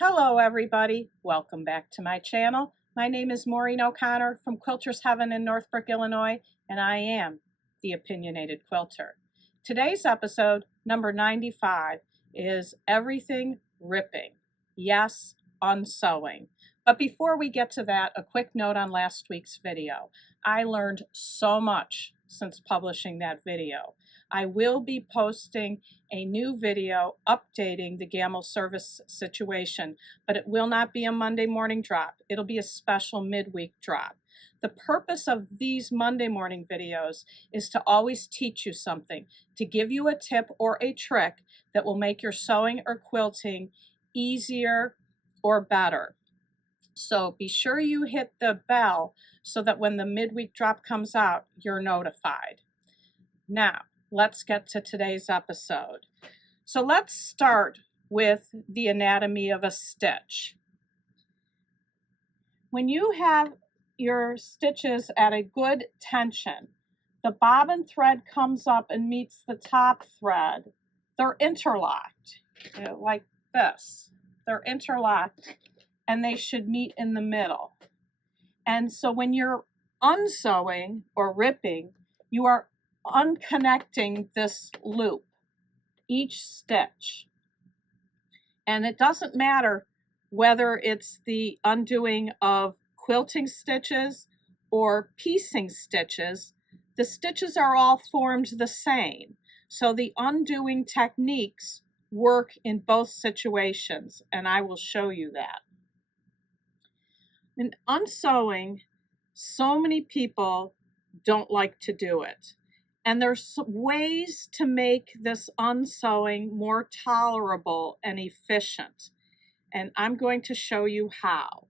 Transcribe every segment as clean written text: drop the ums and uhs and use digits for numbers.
Hello everybody, welcome back to my channel. My name is Maureen O'Connor from Quilters Heaven in Northbrook, Illinois, and I am the Opinionated Quilter. Today's episode, number 95, is everything ripping. Yes, unsewing. But before we get to that, a quick note on last week's video. I learned so much since publishing that video. I will be posting a new video updating the Gamble service situation, but it will not be a Monday morning drop. It'll be a special midweek drop. The purpose of these Monday morning videos is to always teach you something, to give you a tip or a trick that will make your sewing or quilting easier or better. So be sure you hit the bell so that when the midweek drop comes out, you're notified. Now, let's get to today's episode. So let's start with the anatomy of a stitch. When you have your stitches at a good tension, the bobbin thread comes up and meets the top thread. They're interlocked, like this. They're interlocked and they should meet in the middle. And so when you're unsewing or ripping, you are unconnecting this loop, each stitch. And it doesn't matter whether it's the undoing of quilting stitches or piecing stitches, the stitches are all formed the same. So the undoing techniques work in both situations, and I will show you that. In unsewing, so many people don't like to do it. And there's ways to make this unsewing more tolerable and efficient. And I'm going to show you how.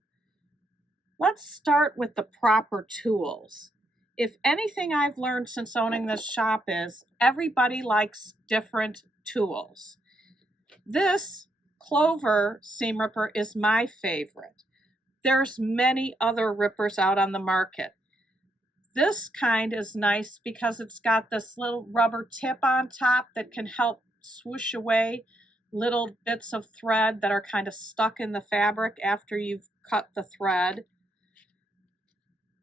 Let's start with the proper tools. If anything I've learned since owning this shop is everybody likes different tools. This Clover seam ripper is my favorite. There's many other rippers out on the market. This kind is nice because it's got this little rubber tip on top that can help swoosh away little bits of thread that are kind of stuck in the fabric after you've cut the thread.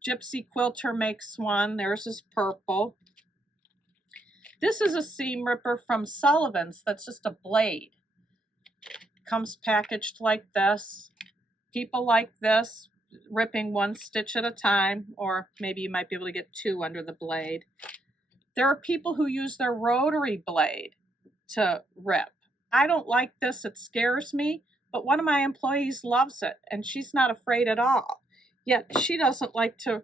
Gypsy Quilter makes one. Theirs is purple. This is a seam ripper from Sullivan's that's just a blade. Comes packaged like this. People like this, ripping one stitch at a time, or maybe you might be able to get two under the blade. There are people who use their rotary blade to rip. I don't like this, it scares me, but one of my employees loves it, and she's not afraid at all. Yet she doesn't like to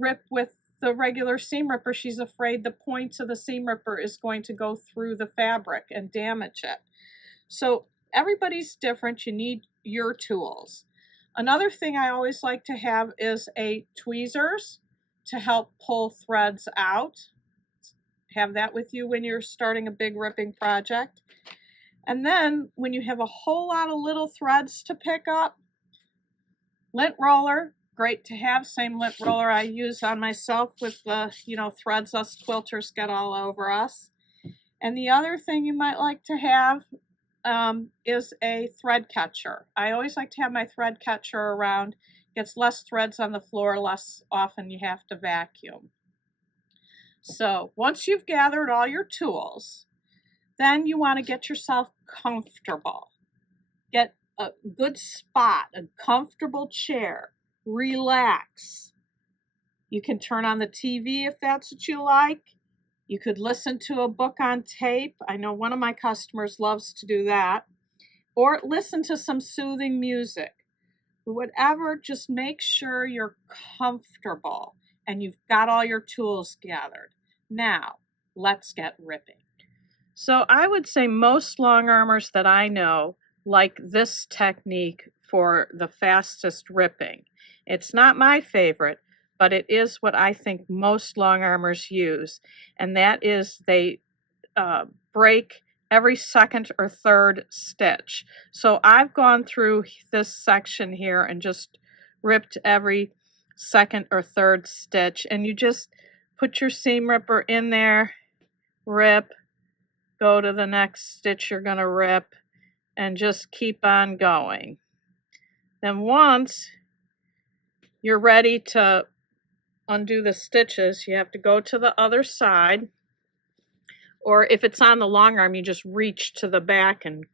rip with the regular seam ripper. She's afraid the point of the seam ripper is going to go through the fabric and damage it. So everybody's different. You need your tools. Another thing I always like to have is a tweezers to help pull threads out. Have that with you when you're starting a big ripping project. And then when you have a whole lot of little threads to pick up, lint roller, great to have. Same lint roller I use on myself with the, threads us quilters get all over us. And the other thing you might like to have is a thread catcher. I always like to have my thread catcher around. Gets less threads on the floor, less often you have to vacuum. So once you've gathered all your tools, then you want to get yourself comfortable. Get a good spot, a comfortable chair. Relax. You can turn on the TV if that's what you like. You could listen to a book on tape. I know one of my customers loves to do that. Or listen to some soothing music. Whatever, just make sure you're comfortable and you've got all your tools gathered. Now, let's get ripping. So I would say most long armers that I know like this technique for the fastest ripping. It's not my favorite, but it is what I think most long armers use, and that is they break every second or third stitch. So I've gone through this section here and just ripped every second or third stitch, and you just put your seam ripper in there, rip, go to the next stitch you're going to rip, and just keep on going. Then once you're ready to undo the stitches, you have to go to the other side, or if it's on the long arm, you just reach to the back and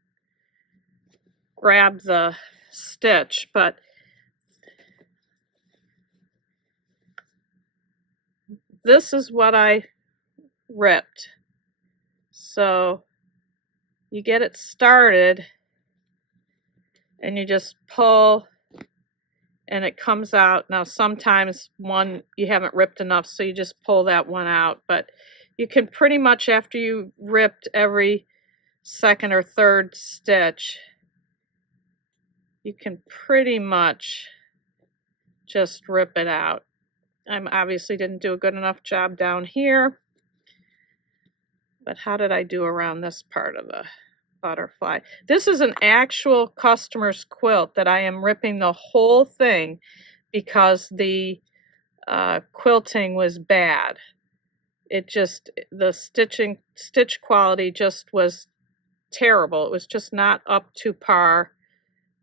grab the stitch. But this is what I ripped. So you get it started and you just pull and it comes out. Now sometimes one you haven't ripped enough, so you just pull that one out, but you can pretty much, after you ripped every second or third stitch, you can pretty much just rip it out. I obviously didn't do a good enough job down here, but how did I do around this part of the butterfly? This is an actual customer's quilt that I am ripping the whole thing because the quilting was bad. It just, the stitch quality just was terrible. It was just not up to par.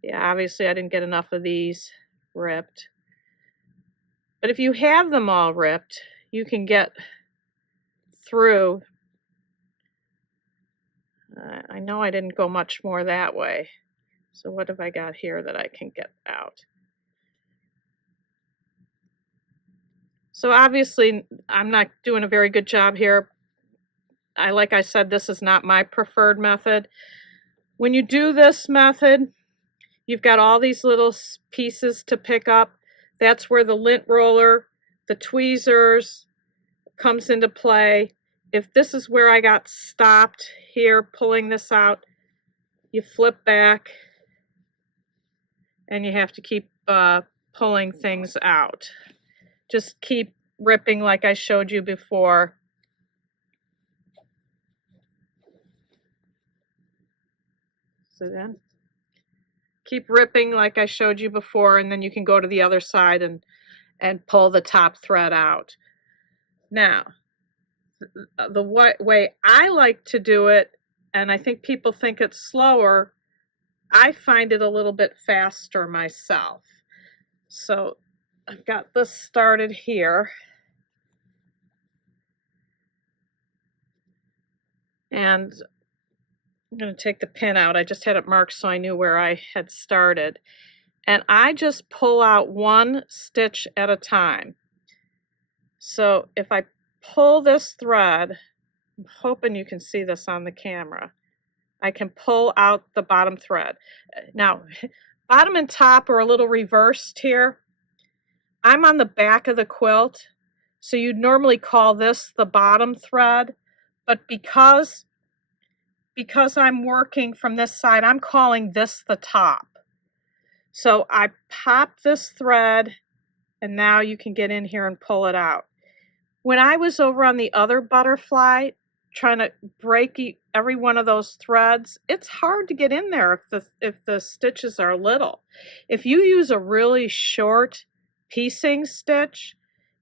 Yeah, obviously I didn't get enough of these ripped. But if you have them all ripped, you can get through. I know I didn't go much more that way. So what have I got here that I can get out? So obviously I'm not doing a very good job here. Like I said, this is not my preferred method. When you do this method, you've got all these little pieces to pick up. That's where the lint roller, the tweezers comes into play. If this is where I got stopped here pulling this out, you flip back and you have to keep pulling things out. Just keep ripping like I showed you before. So then keep ripping like I showed you before, and then you can go to the other side and pull the top thread out. Now, the way I like to do it, and I think people think it's slower, I find it a little bit faster myself. So I've got this started here. And I'm going to take the pin out. I just had it marked so I knew where I had started. And I just pull out one stitch at a time. So if I pull this thread, I'm hoping you can see this on the camera, I can pull out the bottom thread. Now, bottom and top are a little reversed here. I'm on the back of the quilt, so you'd normally call this the bottom thread, but because I'm working from this side, I'm calling this the top. So I pop this thread, and now you can get in here and pull it out. When I was over on the other butterfly, trying to break every one of those threads, it's hard to get in there if the stitches are little. If you use a really short piecing stitch,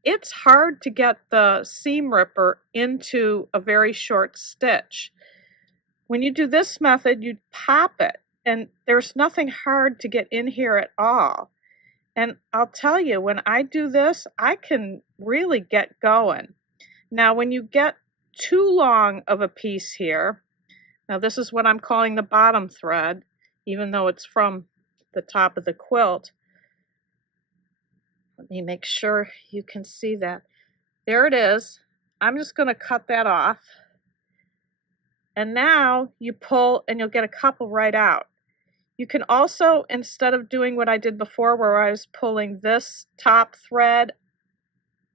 it's hard to get the seam ripper into a very short stitch. When you do this method, you pop it, and there's nothing hard to get in here at all. And I'll tell you, when I do this, I can really get going. Now, when you get too long of a piece here, now this is what I'm calling the bottom thread, even though it's from the top of the quilt. Let me make sure you can see that. There it is. I'm just going to cut that off. And now you pull and you'll get a couple right out. You can also, instead of doing what I did before where I was pulling this top thread,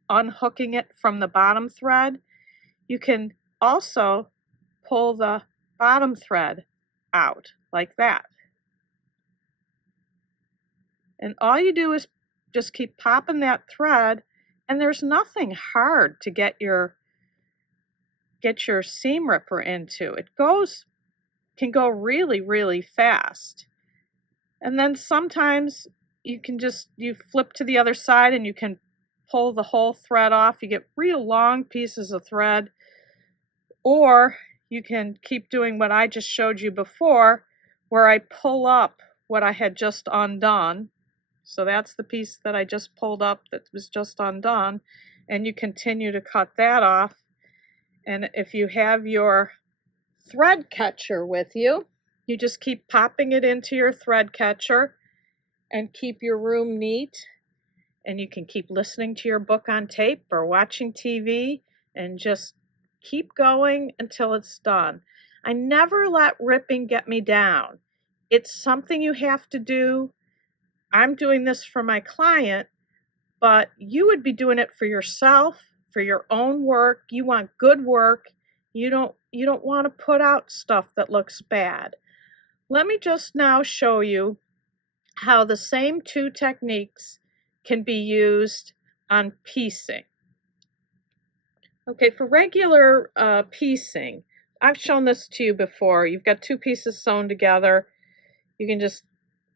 unhooking it from the bottom thread, you can also pull the bottom thread out like that. And all you do is just keep popping that thread, and there's nothing hard to get your seam ripper into. It can go really, really fast. And then sometimes you flip to the other side and you can pull the whole thread off. You get real long pieces of thread. Or you can keep doing what I just showed you before, where I pull up what I had just undone. So that's the piece that I just pulled up that was just undone, and you continue to cut that off. And if you have your thread catcher with you, you just keep popping it into your thread catcher and keep your room neat. And you can keep listening to your book on tape or watching TV and just keep going until it's done. I never let ripping get me down. It's something you have to do. I'm doing this for my client, but you would be doing it for yourself, for your own work. You want good work. You don't want to put out stuff that looks bad. Let me just now show you how the same two techniques can be used on piecing. Okay, for regular piecing, I've shown this to you before. You've got two pieces sewn together. You can just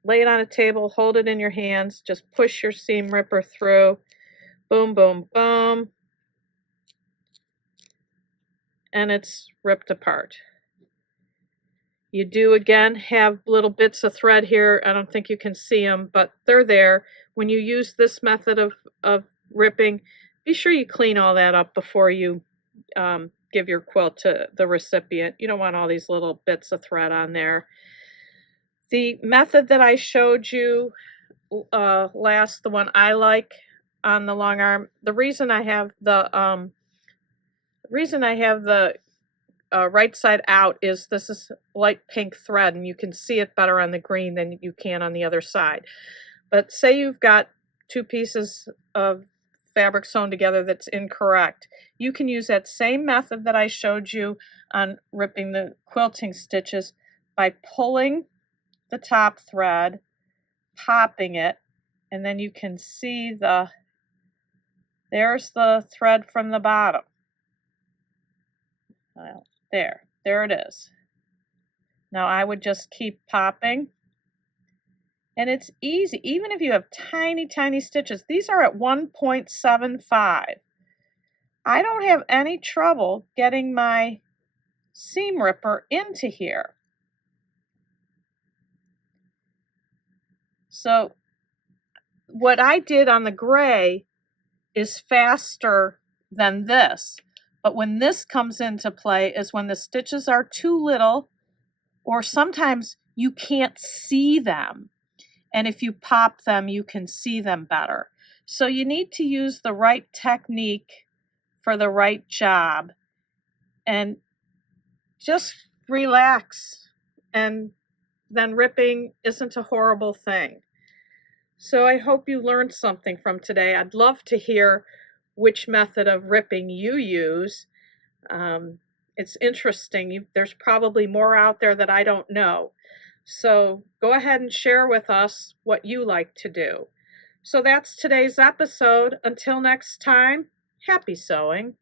lay it on a table, hold it in your hands, just push your seam ripper through. Boom, boom, boom. And it's ripped apart. You do again have little bits of thread here. I don't think you can see them, but they're there. When you use this method of ripping, be sure you clean all that up before you give your quilt to the recipient. You don't want all these little bits of thread on there. The method that I showed you last, the one I like on the long arm, the reason I have the right side out is this is light pink thread, and you can see it better on the green than you can on the other side. But say you've got two pieces of fabric sewn together that's incorrect. You can use that same method that I showed you on ripping the quilting stitches by pulling the top thread, popping it, and then you can see there's the thread from the bottom. Well, there it is. Now I would just keep popping, and it's easy. Even if you have tiny, tiny stitches, these are at 1.75. I don't have any trouble getting my seam ripper into here. So what I did on the gray is faster than this. But when this comes into play is when the stitches are too little, or sometimes you can't see them. And if you pop them, you can see them better. So you need to use the right technique for the right job. And just relax. And then ripping isn't a horrible thing. So I hope you learned something from today. I'd love to hear which method of ripping you use. It's interesting. There's probably more out there that I don't know. So go ahead and share with us what you like to do. So that's today's episode. Until next time, happy sewing.